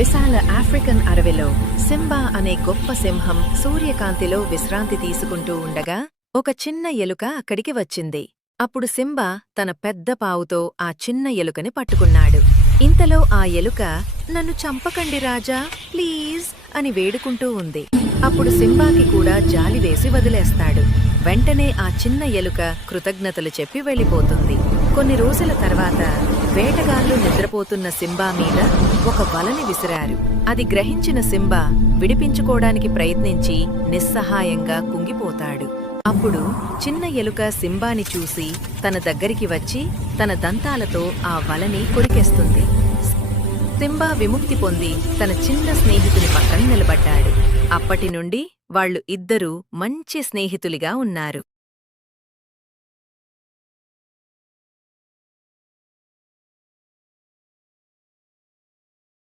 విశాల African అడవిలో Simba అనే గొప్ప సింహం సూర్యకాంతిలో విశ్రాంతి తీసుకుంటూ ఉండగా ఒక చిన్న ఎలుక అక్కడికి వచ్చింది. అప్పుడు సింబా తన పెద్ద పావుతో ఆ చిన్న ఎలుకని పట్టుకున్నాడు. ఇంతలో ఆ ఎలుక నన్ను చంపకండి రాజా ప్లీజ్ అని వేడుకుంటూ ఉంది. అప్పుడు సింబాకి కూడా జాలివేసి వదిలేస్తాడు. వెంటనే ఆ చిన్న ఎలుక కృతజ్ఞతలు చెప్పి వెళ్ళిపోతుంది. కొన్ని రోజుల తర్వాత వేటగాళ్లు నిద్రపోతున్న సింబా మీద ఒక వలని విసిరారు. అది గ్రహించిన సింబా విడిపించుకోవడానికి ప్రయత్నించి నిస్సహాయంగా కుంగిపోతాడు. అప్పుడు చిన్న ఎలుక సింబాని చూసి తన దగ్గరికి వచ్చి తన దంతాలతో ఆ వలని కొరికేస్తుంది. సింబా విముక్తి పొంది తన చిన్న స్నేహితుని పక్కన నిలబడ్డాడు. అప్పటినుండి వాళ్ళు ఇద్దరూ మంచి స్నేహితులిగా ఉన్నారు.